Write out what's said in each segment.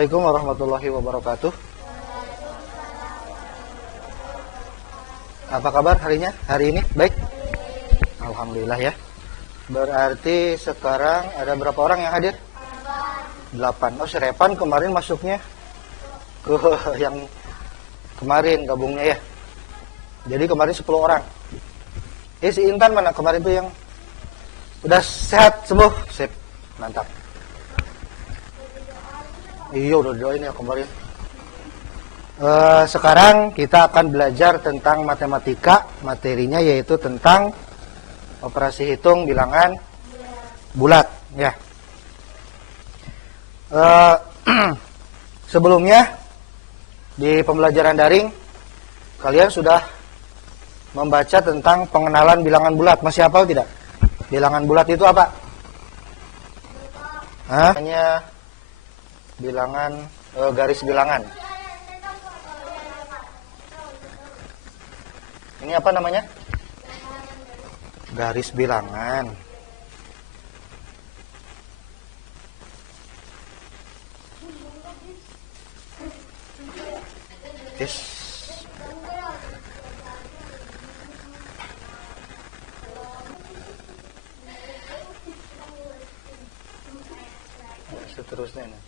Assalamualaikum warahmatullahi wabarakatuh. Apa kabar hari ini? Baik? Alhamdulillah ya. Berarti sekarang ada berapa orang yang hadir? 8. Oh, si Repan kemarin masuknya ke yang kemarin gabungnya ya. Jadi kemarin 10 orang. Si Intan mana kemarin tuh yang udah sehat sembuh? Sip, mantap. Iya udah doain ya kemarin. Sekarang kita akan belajar tentang matematika. Materinya yaitu tentang operasi hitung bilangan bulat ya. Sebelumnya di pembelajaran daring kalian sudah membaca tentang pengenalan bilangan bulat. Masih hafal tidak? Bilangan bulat itu apa? Hanya bilangan garis bilangan. Ini apa namanya? Garis bilangan. Yes. Seterusnya nih.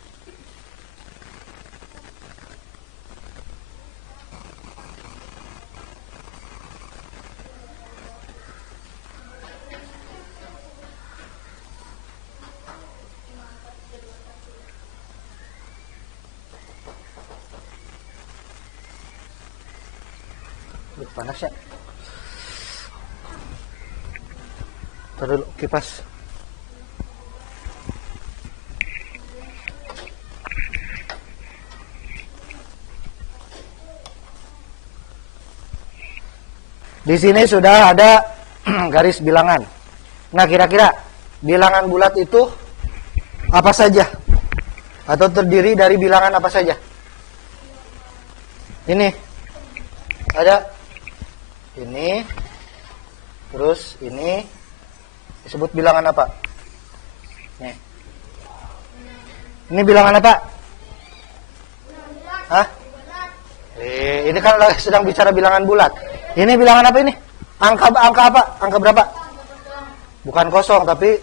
Panas ya. Taruh kipas. Di sini sudah ada garis bilangan. Nah, kira-kira bilangan bulat itu apa saja? Atau terdiri dari bilangan apa saja? Ini ada ini, terus ini disebut bilangan apa? Nih. Ini bilangan apa? Hah? Ini kan sedang bicara bilangan bulat. Ini bilangan apa ini? Angka apa? Angka berapa? Bukan kosong tapi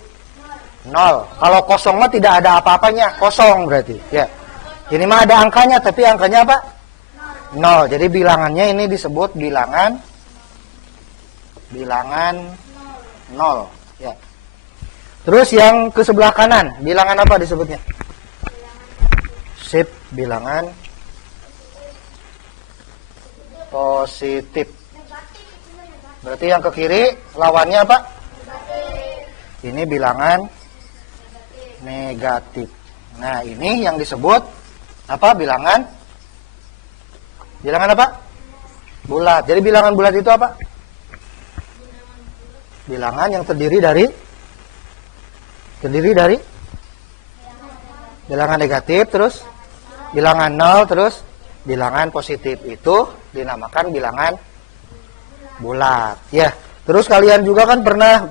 0. Kalau kosong mah tidak ada apa-apanya, kosong berarti. Ya. Ini mah ada angkanya tapi angkanya apa? 0. Jadi bilangannya ini disebut bilangan 0 ya. Terus yang ke sebelah kanan, bilangan apa disebutnya? Sip, bilangan positif. Berarti yang ke kiri lawannya apa? Ini bilangan negatif. Nah, ini yang disebut apa? Bilangan apa? Bulat. Jadi bilangan bulat itu apa? Bilangan yang terdiri dari bilangan negatif, terus bilangan 0, terus bilangan positif. Itu dinamakan bilangan bulat. Ya, terus kalian juga kan pernah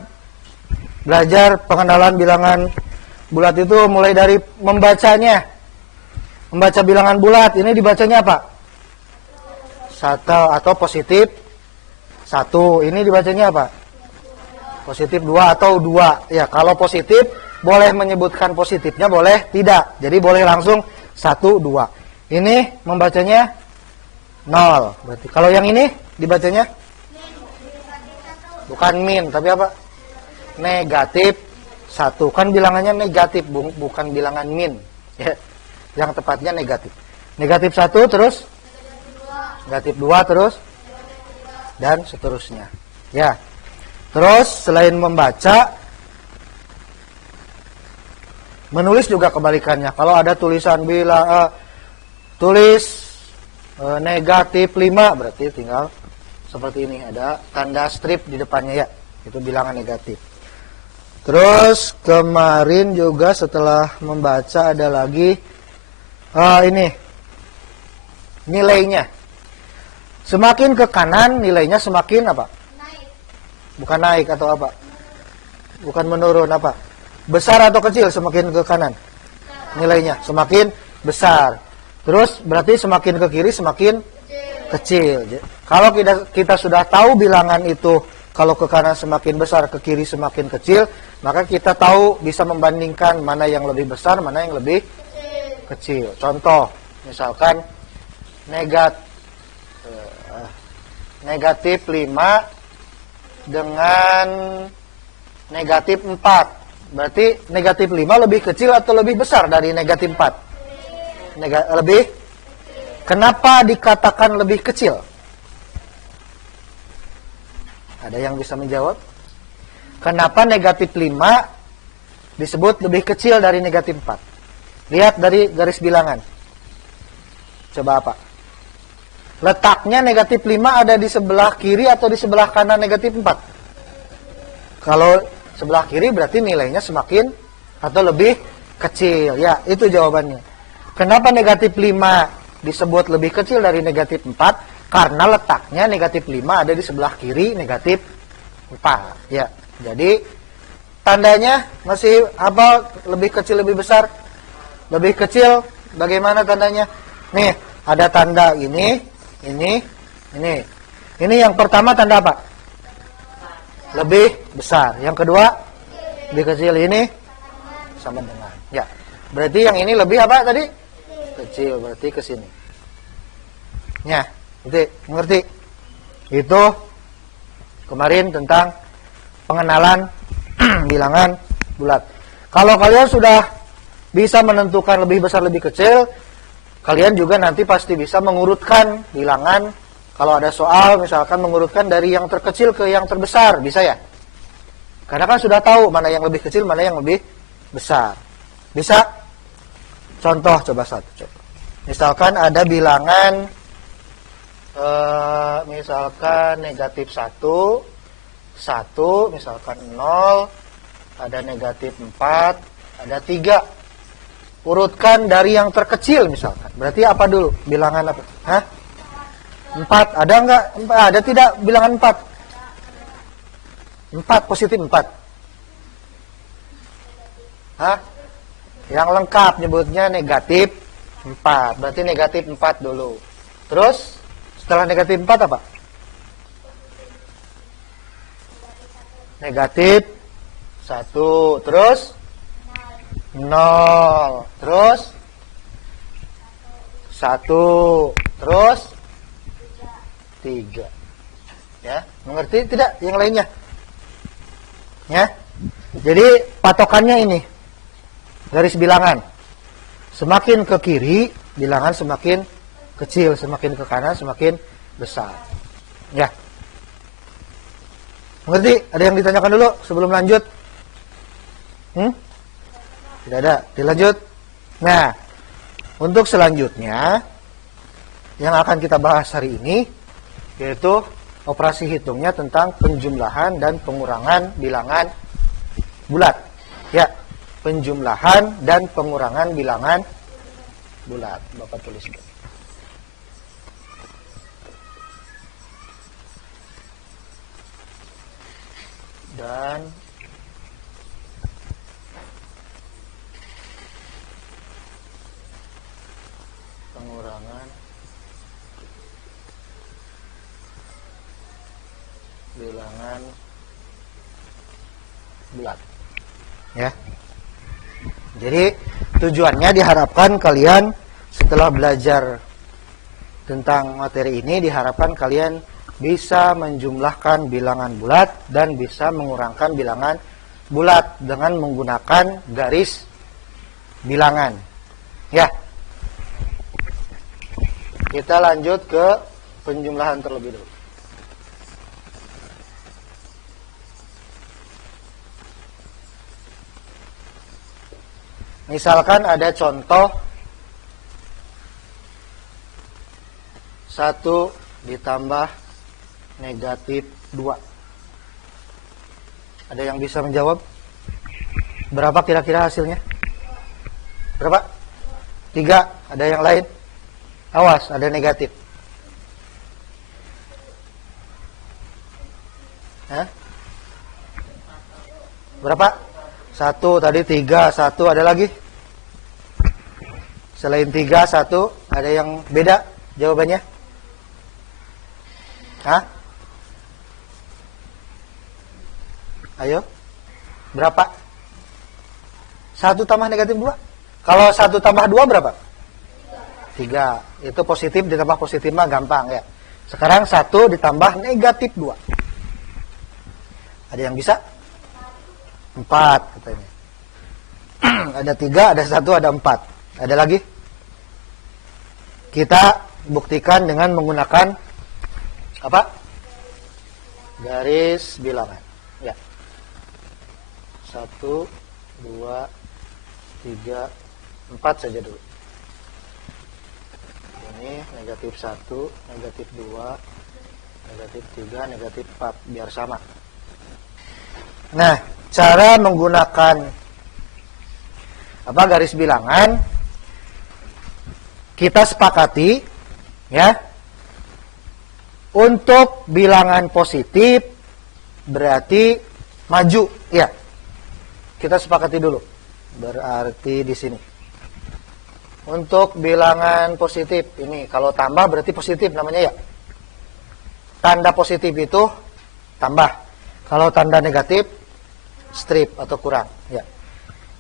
belajar pengenalan bilangan bulat itu mulai dari membacanya. Membaca bilangan bulat, ini dibacanya apa? 1 atau positif 1. Ini dibacanya apa? Positif 2 atau 2. Ya, kalau positif boleh menyebutkan positifnya, boleh tidak. Jadi boleh langsung 1, 2. Ini membacanya 0. Berarti kalau yang ini dibacanya bukan min, tapi apa? Negatif 1. Kan bilangannya negatif, bukan bilangan min. Ya. Yang tepatnya negatif. Negatif 1 terus negatif 2 terus dan seterusnya. Ya. Terus selain membaca, menulis juga kebalikannya. Kalau ada tulisan tulis negatif 5, berarti tinggal seperti ini, ada tanda strip di depannya ya. Itu bilangan negatif. Terus kemarin juga setelah membaca ada lagi ini nilainya. Semakin ke kanan nilainya semakin apa? Bukan naik atau apa? Bukan menurun apa? Besar atau kecil semakin ke kanan? Nilainya semakin besar. Terus berarti semakin ke kiri semakin kecil. Kalau kita sudah tahu bilangan itu, kalau ke kanan semakin besar, ke kiri semakin kecil, maka kita tahu bisa membandingkan mana yang lebih besar, mana yang lebih kecil. Contoh, misalkan negatif 5 dengan negatif 4. Berarti negatif 5 lebih kecil atau lebih besar dari negatif 4? Lebih. Kenapa dikatakan lebih kecil? Ada yang bisa menjawab? Kenapa negatif 5 disebut lebih kecil dari negatif 4? Lihat dari garis bilangan. Coba apa? Letaknya negatif 5 ada di sebelah kiri atau di sebelah kanan negatif 4? Kalau sebelah kiri berarti nilainya semakin atau lebih kecil. Ya, itu jawabannya. Kenapa negatif 5 disebut lebih kecil dari negatif 4? Karena letaknya negatif 5 ada di sebelah kiri negatif 4. Ya, jadi tandanya masih apa? Lebih kecil, lebih besar? Lebih kecil, bagaimana tandanya? Nih, ada tanda ini. Ini yang pertama tanda apa? Lebih besar. Yang kedua, lebih kecil. Ini sama dengan. Ya, berarti yang ini lebih apa tadi? Kecil, berarti ke sini. Ya, mengerti? Itu kemarin tentang pengenalan bilangan bulat. Kalau kalian sudah bisa menentukan lebih besar, lebih kecil, kalian juga nanti pasti bisa mengurutkan bilangan. Kalau ada soal, misalkan mengurutkan dari yang terkecil ke yang terbesar, bisa ya? Karena kan sudah tahu mana yang lebih kecil, mana yang lebih besar. Bisa? Contoh, coba satu. Misalkan ada bilangan, misalkan negatif 1, misalkan 0, ada negatif 4, ada 3. Urutkan dari yang terkecil misalkan. Berarti apa dulu? Bilangan apa? Hah? 4. Ada enggak? Ada tidak bilangan 4? 4, positif 4. Hah? Yang lengkap nyebutnya negatif 4. Berarti negatif 4 dulu. Terus setelah negatif 4 apa? Negatif 1. Terus 0. Terus 1. Terus 3. Ya, mengerti tidak yang lainnya? Ya. Jadi patokannya ini. Garis bilangan. Semakin ke kiri, bilangan semakin kecil, semakin ke kanan semakin besar. Ya. Mengerti? Ada yang ditanyakan dulu sebelum lanjut? Tidak ada. Dilanjut. Nah, untuk selanjutnya yang akan kita bahas hari ini yaitu operasi hitungnya tentang penjumlahan dan pengurangan bilangan bulat. Ya, penjumlahan dan pengurangan bilangan bulat. Bapak tulis dulu. Dan pengurangan bilangan bulat. Ya. Jadi tujuannya diharapkan kalian setelah belajar tentang materi ini diharapkan kalian bisa menjumlahkan bilangan bulat dan bisa mengurangkan bilangan bulat dengan menggunakan garis bilangan. Ya. Kita lanjut ke penjumlahan terlebih dahulu. Misalkan ada contoh 1 ditambah negatif 2. Ada yang bisa menjawab? Berapa kira-kira hasilnya? Berapa? 3. Ada yang lain? Awas, ada negatif. Hah? Berapa? 1 tadi, 3, 1, ada lagi? Selain 3, 1, ada yang beda jawabannya? Hah? Ayo. Berapa? 1 tambah negatif 2? Kalau 1 tambah 2 berapa? 3. Itu positif ditambah positif mah gampang ya. Sekarang 1 ditambah negatif 2. Ada yang bisa? 4 katanya. Ada 3, ada 1, ada 4. Ada lagi? Kita buktikan dengan menggunakan apa? Garis bilangan. Ya. 1, 2, 3, 4 saja dulu. Ini negatif 1, negatif 2, negatif 3, negatif 4. Biar sama. Nah, cara menggunakan apa garis bilangan, kita sepakati ya, untuk bilangan positif berarti maju ya. Kita sepakati dulu. Berarti di sini. Untuk bilangan positif ini kalau tambah berarti positif namanya ya. Tanda positif itu tambah. Kalau tanda negatif strip atau kurang ya.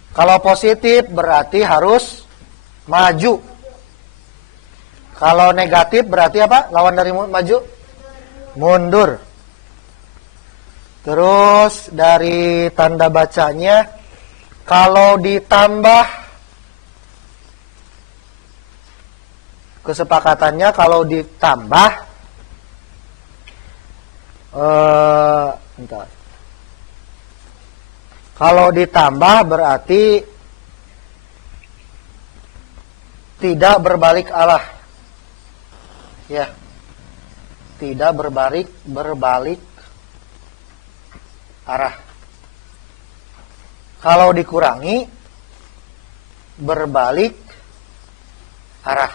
Kalau positif berarti harus maju. Kalau negatif berarti apa? Lawan dari maju? Mundur. Terus dari tanda bacanya, kalau ditambah, kesepakatannya kalau ditambah, bentar. Kalau ditambah berarti tidak berbalik arah. Ya. Tidak berbalik arah. Kalau dikurangi berbalik arah.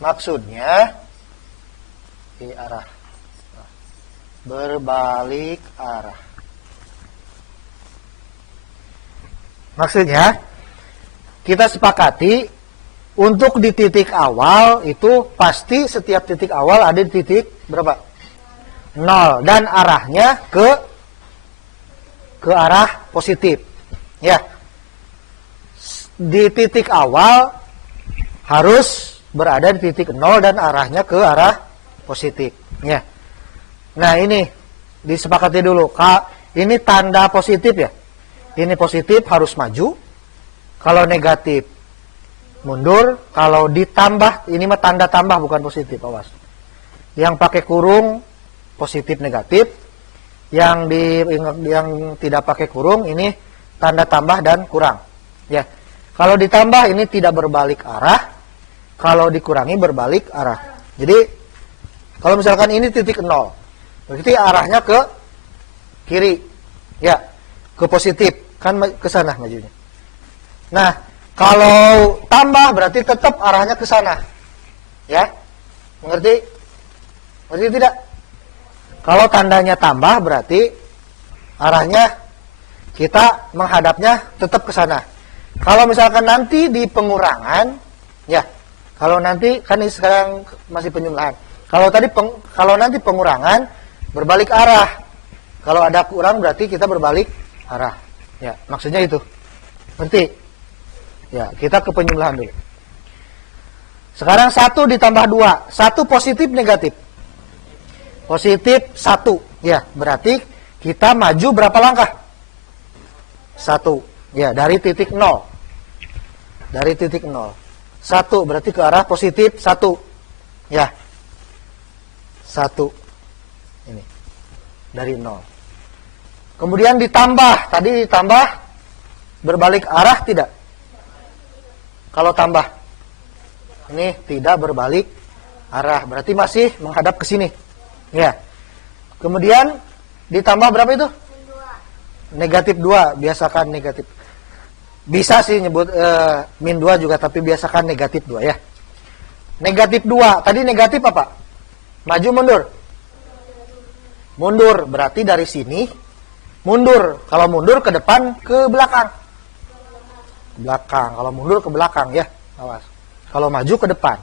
Maksudnya di arah. Berbalik arah. Maksudnya kita sepakati untuk di titik awal itu pasti setiap titik awal ada di titik berapa? 0 dan arahnya ke arah positif. Ya. Di titik awal harus berada di titik 0 dan arahnya ke arah positif. Ya. Nah, ini disepakati dulu. Ini tanda positif ya. Ini positif harus maju. Kalau negatif mundur. Kalau ditambah, ini mah tanda tambah bukan positif, awas. Yang pakai kurung positif negatif. Yang tidak pakai kurung ini tanda tambah dan kurang. Ya. Kalau ditambah ini tidak berbalik arah. Kalau dikurangi berbalik arah. Jadi kalau misalkan ini titik 0, berarti arahnya ke kiri. Ya, ke positif. Kan ke sana majunya. Nah, kalau tambah berarti tetap arahnya ke sana. Ya. Mengerti? Mengerti tidak? Kalau tandanya tambah berarti arahnya kita menghadapnya tetap ke sana. Kalau misalkan nanti di pengurangan, ya. Kalau nanti kan ini sekarang masih penjumlahan. Kalau nanti pengurangan berbalik arah. Kalau ada kurang berarti kita berbalik arah. Ya, maksudnya itu. Ngerti? Ya, kita ke penjumlahan dulu. Sekarang 1 ditambah 2. 1 positif negatif. Positif 1. Ya, berarti kita maju berapa langkah? 1. Ya, dari titik 0. Dari titik 0. 1 berarti ke arah positif 1. Ya. 1. Ini. Dari 0. Kemudian ditambah. Tadi ditambah berbalik arah tidak? Kalau tambah. Ini tidak berbalik arah. Berarti masih menghadap ke sini. Ya. Kemudian ditambah berapa itu? Negatif 2. Biasakan negatif. Bisa sih nyebut min 2 juga. Tapi biasakan negatif 2 ya. Negatif 2. Tadi negatif apa? Maju mundur? Mundur. Berarti dari sini mundur. Kalau mundur ke depan, ke belakang. Belakang. Kalau mundur ke belakang ya. Awas. Kalau maju ke depan.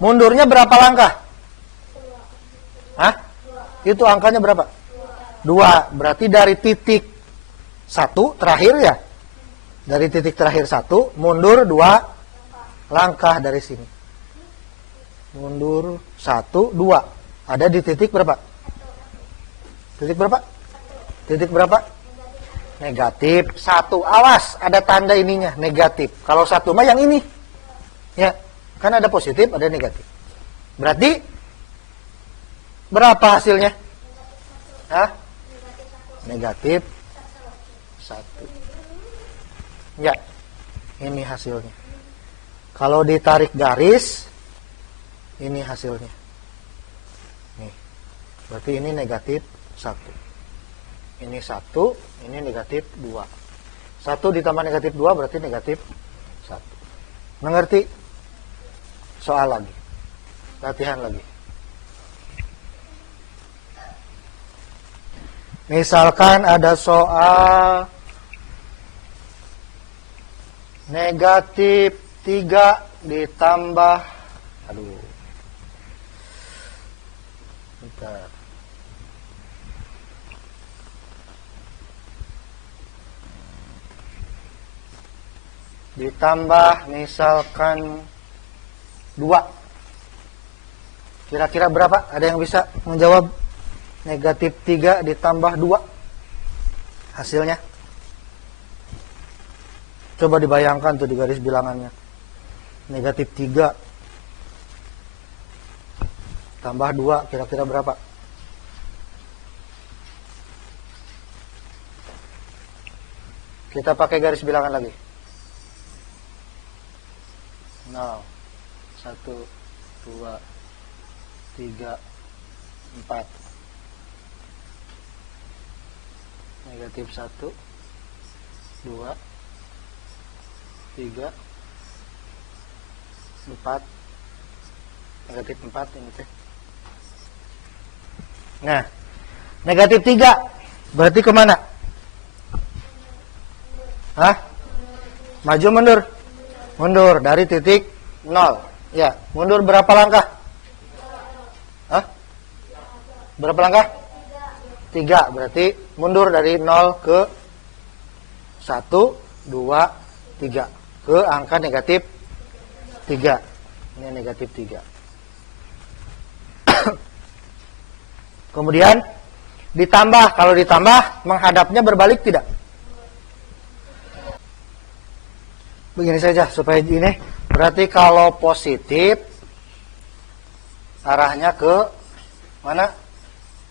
Mundurnya berapa langkah? Hah? Itu angkanya berapa? 2. Berarti dari titik 1 terakhir ya. Dari titik terakhir 1, mundur 2 langkah dari sini. Mundur 1, 2. Ada di titik berapa? Titik berapa? Titik berapa? Negatif 1. Awas, ada tanda ininya, negatif. Kalau 1 mah yang ini. Ya, kan ada positif, ada negatif. Berarti berapa hasilnya? Hah? Negatif 1. Ya, ini hasilnya. Kalau ditarik garis, ini hasilnya. Nih, berarti ini negatif 1. Ini 1, ini negatif 2. 1 ditambah negatif 2 berarti negatif 1. Mengerti? Soal lagi. Latihan lagi. Misalkan ada soal negatif 3 ditambah, aduh, bentar. Ditambah misalkan 2. Kira-kira berapa? Ada yang bisa menjawab? Negatif 3 ditambah 2 hasilnya? Coba dibayangkan tuh di garis bilangannya. Negatif 3 tambah 2 kira-kira berapa? Kita pakai garis bilangan lagi. 0, 1, 2, 3, 4. Negatif 1, 2, 3, 4. Negatif 4 ini teh. Nah, negatif 3 berarti kemana? Hah? Maju mundur? Mundur dari titik 0. Ya, mundur berapa langkah? Hah? Berapa langkah? 3. Berarti mundur dari 0 ke 1, 2, 3. Ke angka negatif 3. Ini negatif 3. Kemudian ditambah. Kalau ditambah, menghadapnya berbalik tidak? Begini saja supaya ini. Berarti kalau positif arahnya ke mana?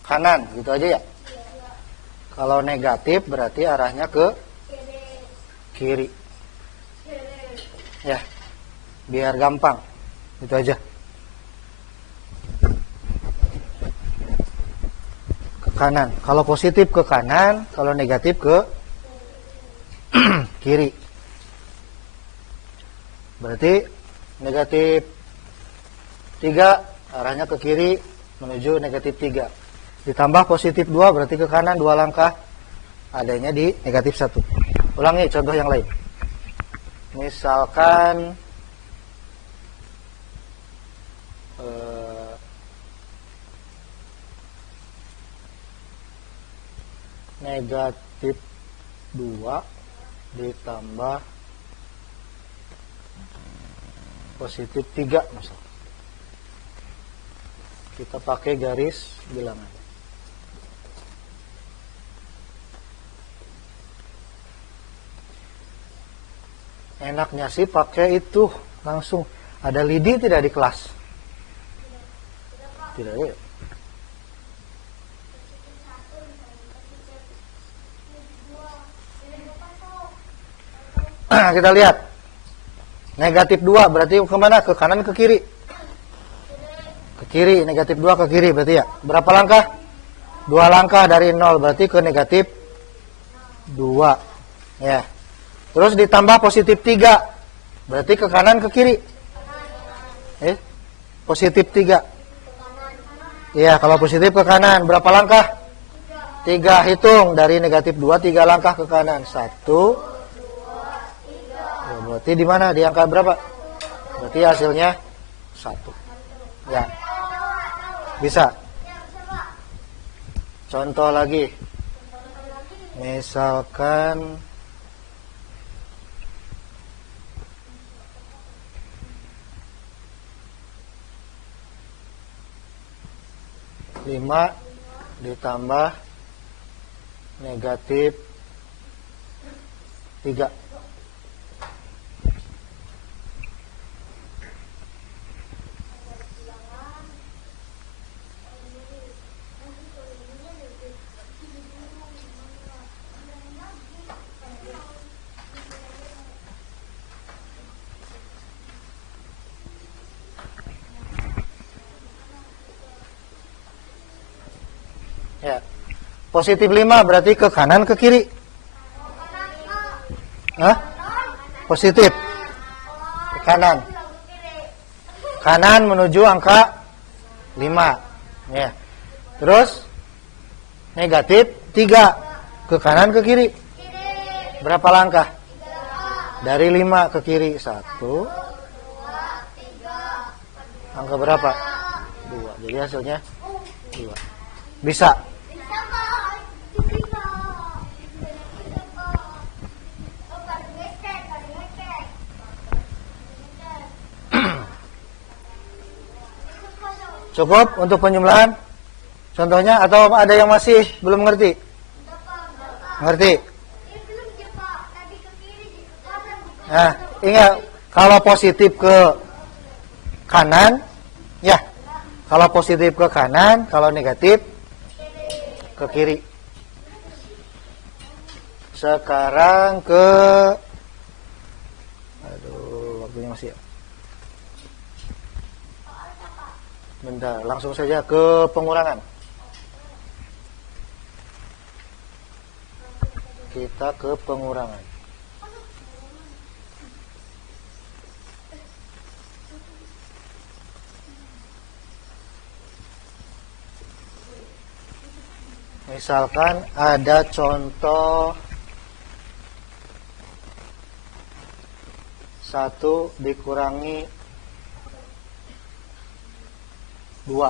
Kanan, gitu aja ya. Kalau negatif berarti arahnya ke kiri. Ya, biar gampang. Itu aja. Ke kanan. Kalau positif ke kanan, kalau negatif ke kiri. Berarti negatif 3 arahnya ke kiri menuju negatif 3. Ditambah positif 2 berarti ke kanan 2 langkah. Adanya di negatif 1. Ulangi contoh yang lain. Misalkan negatif 2 ditambah positif 3 misalnya. Kita pakai garis bilangan. Enaknya sih pakai itu langsung. Ada lidi tidak di kelas? Tidak ada. Kita lihat. Negatif 2 berarti kemana? Ke kanan ke kiri? Ke kiri. Negatif 2 ke kiri berarti ya. Berapa langkah? 2 langkah dari 0 berarti ke negatif 2. Ya. Terus ditambah positif 3 berarti ke kanan ke kiri? Positif 3. Ya, kalau positif ke kanan berapa langkah? 3. Hitung dari negatif 2 3 langkah ke kanan. 1, 2, Berarti di mana? Di angka berapa? Berarti hasilnya 1. Ya. Bisa. Contoh lagi. Misalkan 5 ditambah negatif 3. Ya. Positif 5 berarti ke kanan ke kiri? Hah? Positif. Ke kanan. Kanan menuju angka 5. Ya. Terus negatif 3 ke kanan ke kiri? Berapa langkah? Dari 5 ke kiri 1. Angka berapa? 2. Jadi hasilnya 2. Bisa. Cukup untuk penjumlahan? Contohnya atau ada yang masih belum ngerti? Ngerti? Nah, ingat kalau positif ke kanan, ya. Kalau positif ke kanan, kalau negatif ke kiri. Sekarang ke waktunya masih ya. Bentar, langsung saja ke pengurangan. Kita ke pengurangan. Misalkan ada contoh 1 dikurangi 2.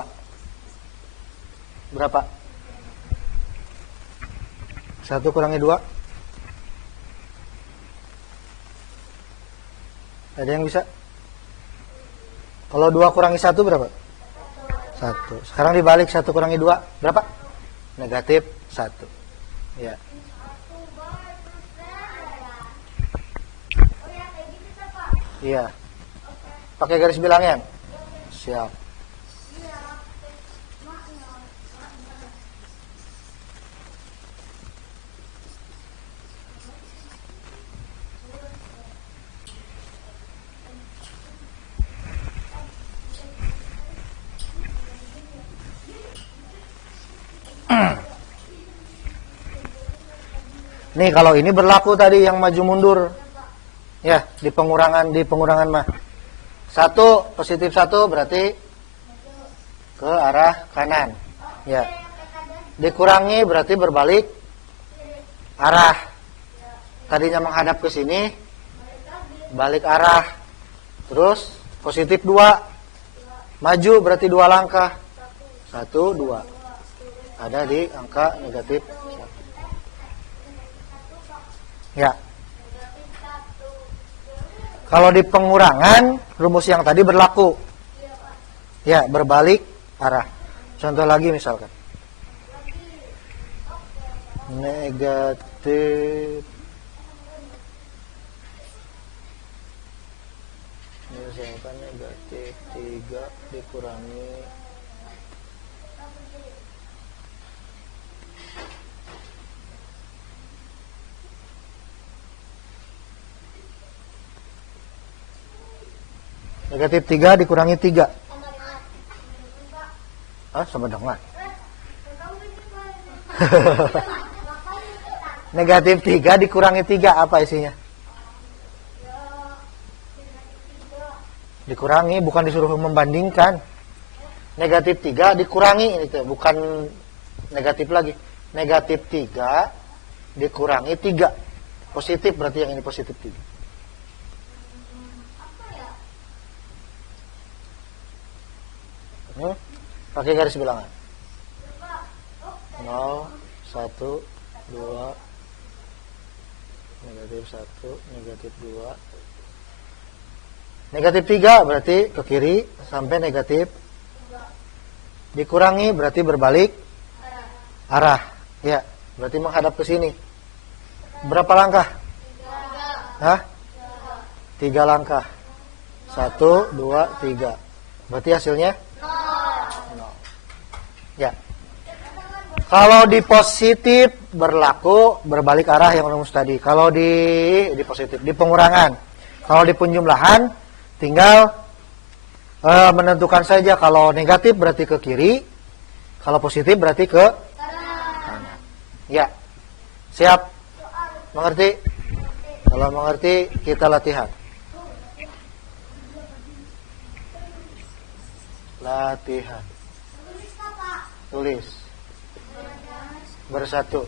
Berapa? 1 kurangi 2. Ada yang bisa? Kalau 2 kurangi 1 berapa? 1. Sekarang dibalik 1 kurangi 2. Berapa? Negatif 1. Ya. Iya. Pakai garis bilangan. Siap. Nih kalau ini berlaku tadi yang maju mundur. Ya, di pengurangan mah. 1 positif 1 berarti ke arah kanan. Ya. Dikurangi berarti berbalik arah. Tadinya menghadap ke sini, balik arah. Terus positif 2. Maju berarti 2 langkah. 1 2. Ada di angka negatif 1. Ya. Kalau di pengurangan, rumus yang tadi berlaku. Ya, berbalik arah. Contoh lagi misalkan. Negatif. Misalkan negatif 3 dikurangi negatif 3 dikurangi 3. Sama dengan. Negatif 3 dikurangi 3 apa isinya? Dikurangi, bukan disuruh membandingkan. Negatif 3 dikurangi itu, bukan negatif lagi. Negatif 3 dikurangi 3. Positif berarti yang ini positif 3. Pakai garis bilangan. 0, 1, 2, negatif 1, negatif 2, negatif 3 berarti ke kiri sampai negatif. Dikurangi berarti berbalik arah. Ya, berarti menghadap ke sini. Berapa langkah? 3 langkah. 1, 2, 3. Berarti hasilnya 0. Ya. Kalau di positif berlaku berbalik arah yang rumus tadi. Kalau di positif, di pengurangan. Kalau di penjumlahan tinggal menentukan saja. Kalau negatif berarti ke kiri, kalau positif berarti ke kanan. Ya. Siap? Mengerti? Kalau mengerti kita latihan. Latihan. Tulis. Bersatu.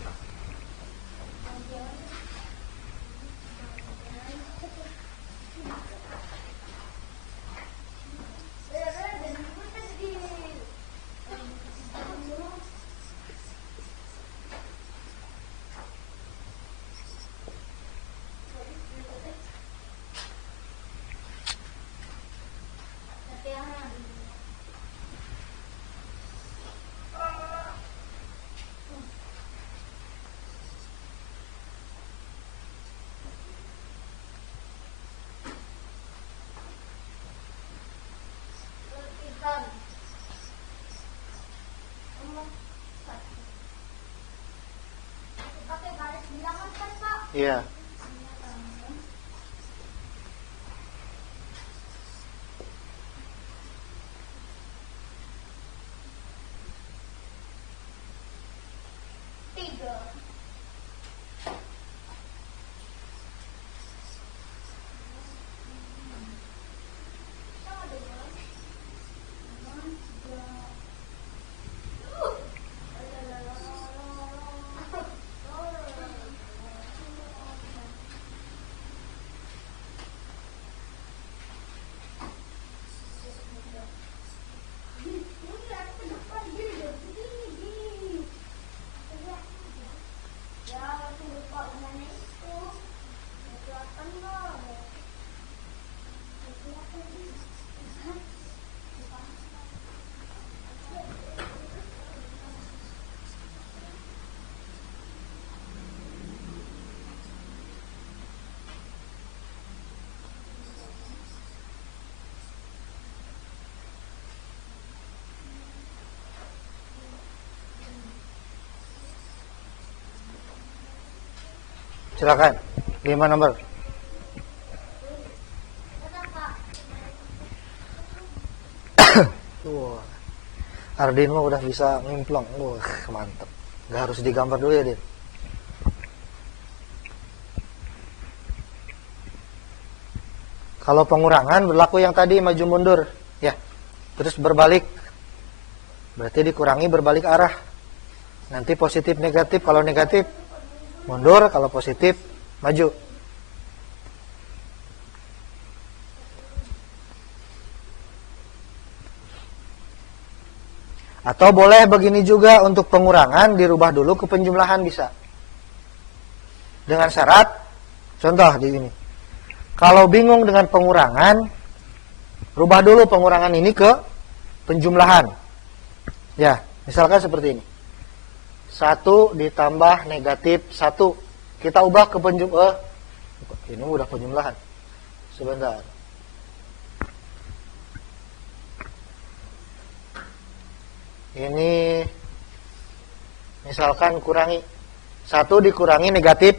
Iya. Silakan. 5 nomor. Wah. Ardin mah udah bisa ngimplong. Wah, mantep. Gak harus digambar dulu ya, Din. Kalau pengurangan berlaku yang tadi maju mundur, ya. Terus berbalik. Berarti dikurangi berbalik arah. Nanti positif negatif, kalau negatif mundur, kalau positif maju. Atau boleh begini juga, untuk pengurangan dirubah dulu ke penjumlahan bisa. Dengan syarat, contoh di sini. Kalau bingung dengan pengurangan, rubah dulu pengurangan ini ke penjumlahan. Ya, misalkan seperti ini. 1 ditambah negatif 1. Kita ubah ke penjumlahan. Ini udah penjumlahan. Sebentar. Ini misalkan kurangi 1 dikurangi negatif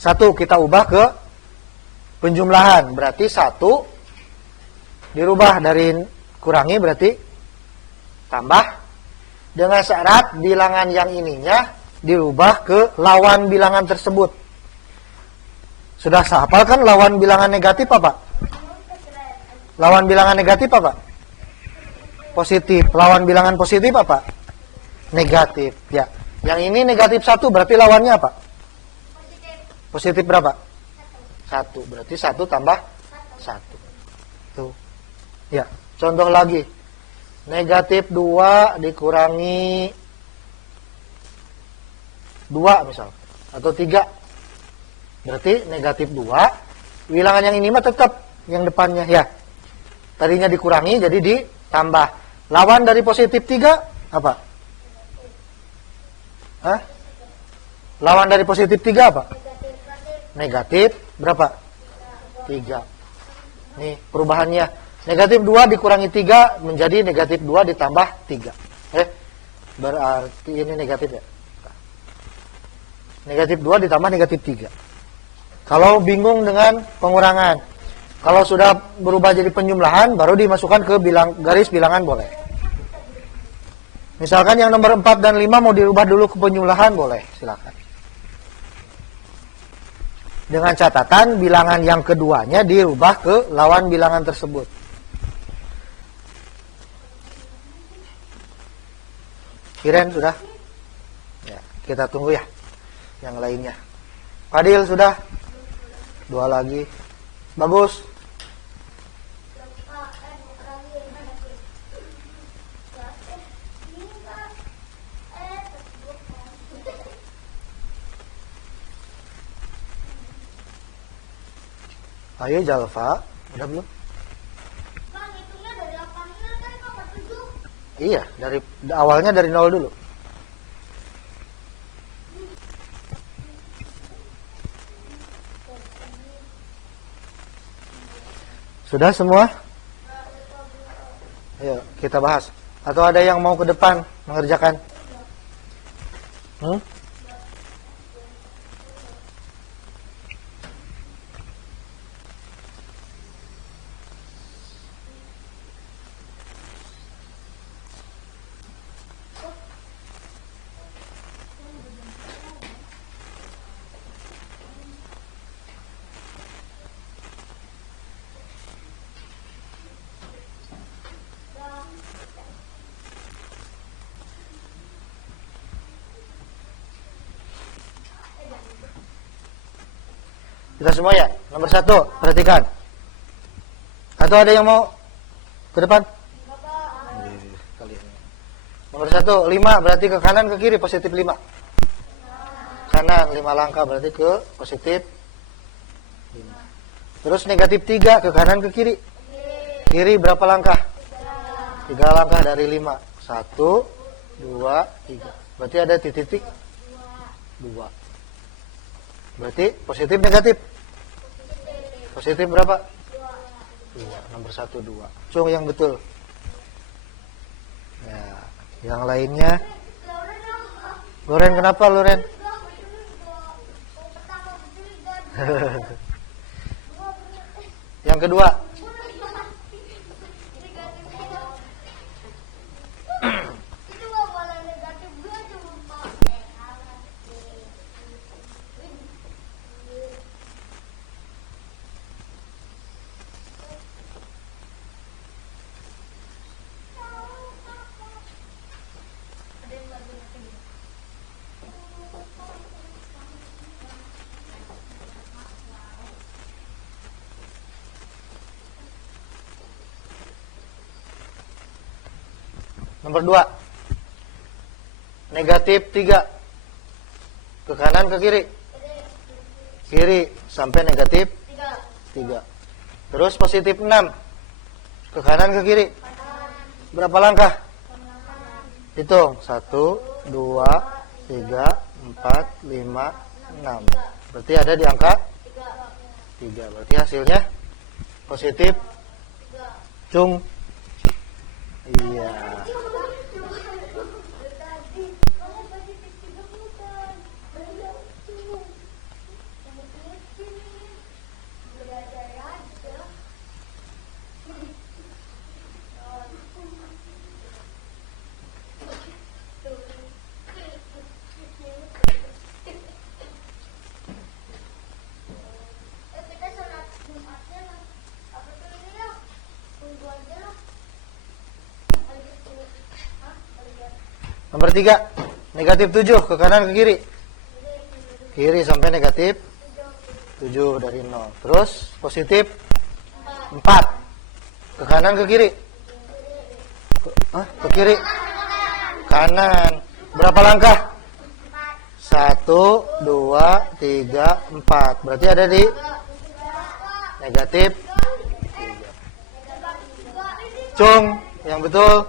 1, kita ubah ke penjumlahan. Berarti 1 dirubah dari kurangi berarti tambah, dengan syarat bilangan yang ininya dirubah ke lawan bilangan tersebut. Sudah hafal kan lawan bilangan negatif apa? Lawan bilangan negatif apa? Positif. Lawan bilangan positif apa? Negatif. Ya. Yang ini negatif 1 berarti lawannya apa? Positif berapa? 1. Berarti 1 tambah 1. Tuh. Ya. Contoh lagi. Negatif 2 dikurangi 2 misal. Atau 3. Berarti negatif 2. Bilangan yang ini mah tetap yang depannya ya. Tadinya dikurangi jadi ditambah. Lawan dari positif 3 apa? Hah? Lawan dari positif 3 apa? Negatif berapa? 3. Nih perubahannya. Negatif 2 dikurangi 3 menjadi negatif 2 ditambah 3. Berarti ini negatif ya. Negatif 2 ditambah negatif 3. Kalau bingung dengan pengurangan, kalau sudah berubah jadi penjumlahan, baru dimasukkan ke garis bilangan boleh. Misalkan yang nomor 4 dan 5 mau dirubah dulu ke penjumlahan, boleh, silakan. Dengan catatan bilangan yang keduanya dirubah ke lawan bilangan tersebut. Kiren sudah? Ya, kita tunggu ya yang lainnya. Fadil sudah? 2 lagi. Bagus. Ayo Jalfa, udah belum? Iya, dari awalnya dari 0 dulu. Sudah semua? Ayo, kita bahas. Atau ada yang mau ke depan mengerjakan? Kita semua ya. Nomor 1, perhatikan. Atau ada yang mau ke depan? Nomor 1, 5 berarti ke kanan ke kiri positif 5. Kanan 5 langkah berarti ke positif 5. Terus negatif 3 ke kanan ke kiri. Kiri berapa langkah? 3 langkah dari 5. 1, 2, 3. Berarti ada titik 2. Berarti positif negatif. Positif berapa? 2. Nomor 1, 2. Cung yang betul. Ya, yang lainnya. Loren kenapa Loren? Yang kedua. Nomor 2. Negatif 3. Ke kanan ke kiri? Kiri sampai negatif 3. Terus positif 6. Ke kanan ke kiri? Berapa langkah? Hitung. 1, 2, 3, 4, 5, 6. Berarti ada di angka 3. Berarti hasilnya positif cung. Iya. Nomor 3, negatif 7 ke kanan ke kiri. Kiri sampai negatif 7 dari 0. Terus positif 4 ke kanan ke kiri. Hah? Ke kiri? Kanan. Berapa langkah? 1, 2, 3, 4. Berarti ada di negatif 3. Cung, yang betul.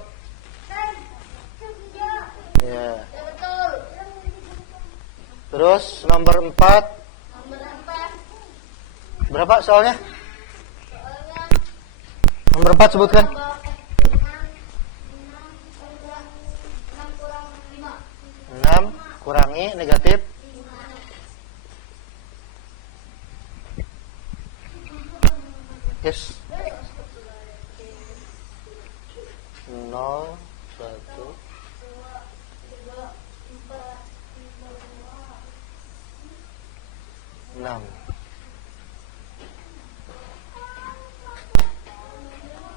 Ya. Terus nomor 4. Berapa soalnya? Nomor 4 sebutkan. 6 kurangi negatif 0, 1, 6.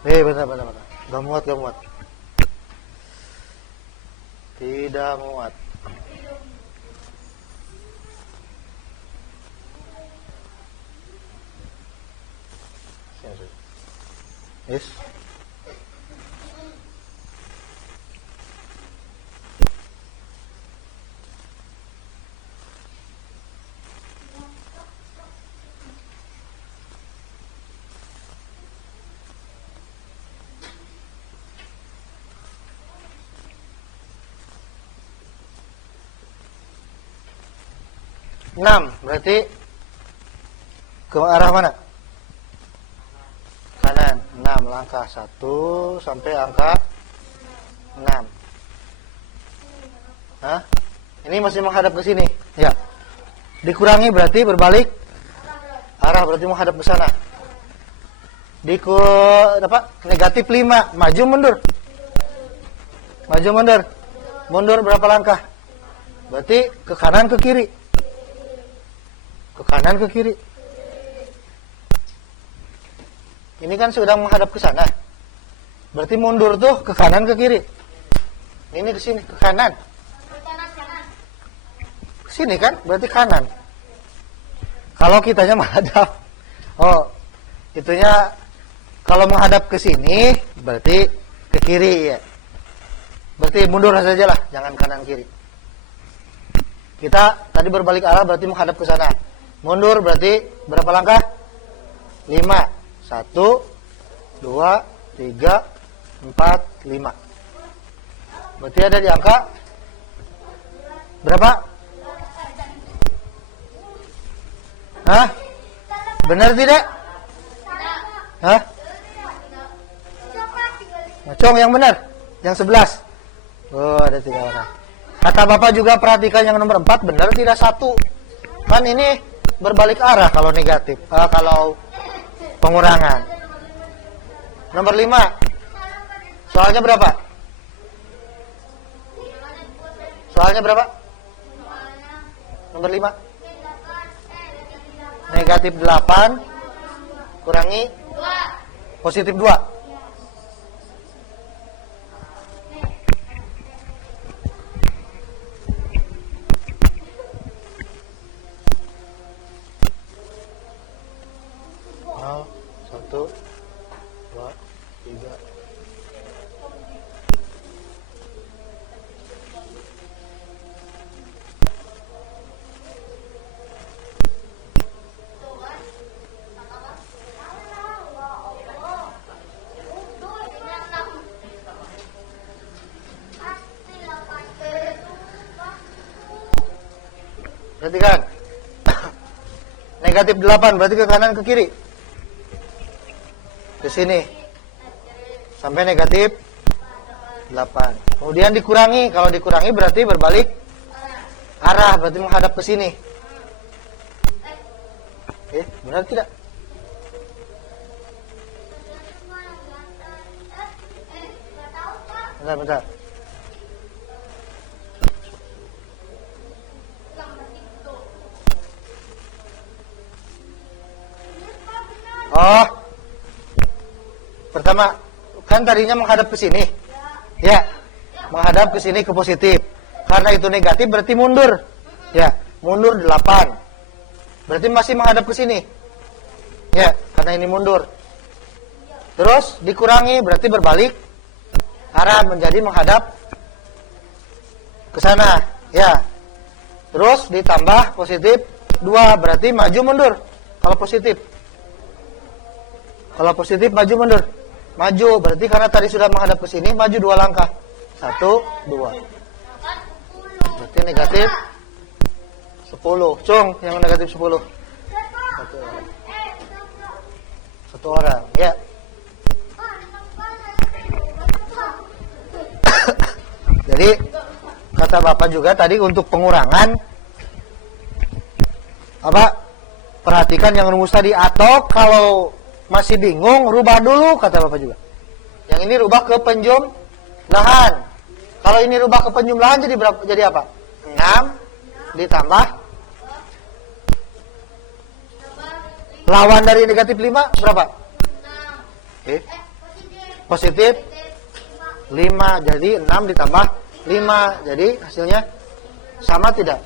Bentar. Gak muat. Tidak muat. Yes. Enam, berarti ke arah mana? Kanan. 6 langkah 1 sampai angka 6. Hah? Ini masih menghadap ke sini. Ya. Dikurangi berarti berbalik arah, berarti menghadap ke sana. Negatif 5, maju mundur. Mundur berapa langkah? Berarti ke kanan ke kiri. Ini kan sudah menghadap ke sana. Berarti mundur tuh ke kanan ke kiri. Ini ke sini, ke kanan. Ke sini kan? Berarti kanan. Kalau kitanya menghadap. Oh, itunya kalau menghadap ke sini berarti ke kiri ya. Berarti mundur saja lah, jangan kanan kiri. Kita tadi berbalik arah berarti menghadap ke sana. Mundur berarti berapa langkah? 5. 1, 2, 3, 4, 5. Berarti ada di angka berapa? Hah? Benar tidak? Hah? Cong yang benar. Yang 11. Oh, ada 3 orang. Kata Bapak juga perhatikan yang nomor 4 benar tidak 1. Kan ini berbalik arah kalau negatif. Kalau pengurangan. Nomor 5. Soalnya berapa? Nomor 5. Negatif 8 kurangi positif 2. Satu, 2, 3. Perhatikan. Negatif 8 berarti ke kanan ke kiri. Ke sini sampai negatif 8. Kemudian dikurangi. Kalau dikurangi berarti berbalik arah, berarti menghadap ke sini. Benar tidak? Bentar. Oh, pertama kan tadinya menghadap ke sini, ya, menghadap ke sini ke positif. Karena itu negatif berarti mundur, ya, mundur 8. Berarti masih menghadap ke sini, ya, karena ini mundur. Terus dikurangi berarti berbalik arah menjadi menghadap ke sana, ya. Terus ditambah positif 2, berarti maju mundur. Kalau positif maju mundur. Maju berarti karena tadi sudah menghadap ke sini, maju 2 langkah. 1, 2. Berarti negatif 10. Cung, yang negatif 10. Satu orang, ya. Jadi kata Bapak juga tadi untuk pengurangan apa? Perhatikan yang rumus tadi, atau kalau masih bingung rubah dulu kata Bapak juga. Yang ini rubah ke penjumlahan. Kalau ini rubah ke penjumlahan jadi berapa? Jadi apa? 6 ditambah lawan dari negatif 5 berapa? Positif 5, jadi 6 ditambah 5, jadi hasilnya sama tidak?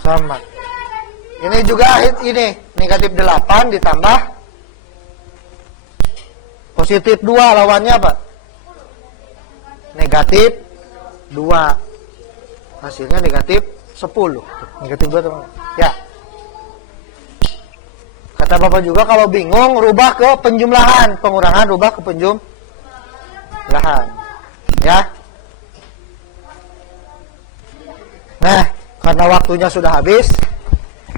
Sama. Ini juga ini negatif 8 ditambah positif 2, lawannya apa? Negatif 2, hasilnya negatif 10. Negatif 2 teman. Ya. Kata Bapak juga kalau bingung rubah ke penjumlahan, pengurangan rubah ke penjumlahan. Ya. Nah, karena waktunya sudah habis,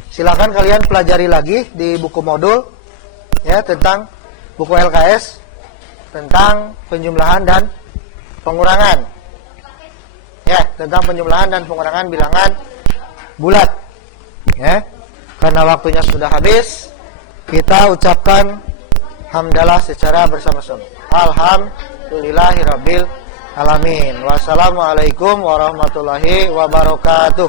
silakan kalian pelajari lagi di buku modul ya tentang buku LKS tentang penjumlahan dan pengurangan. Ya, tentang penjumlahan dan pengurangan bilangan bulat. Ya. Karena waktunya sudah habis, kita ucapkan hamdalah secara bersama-sama. Alhamdulillahirabbil alamin. Wassalamualaikum warahmatullahi wabarakatuh.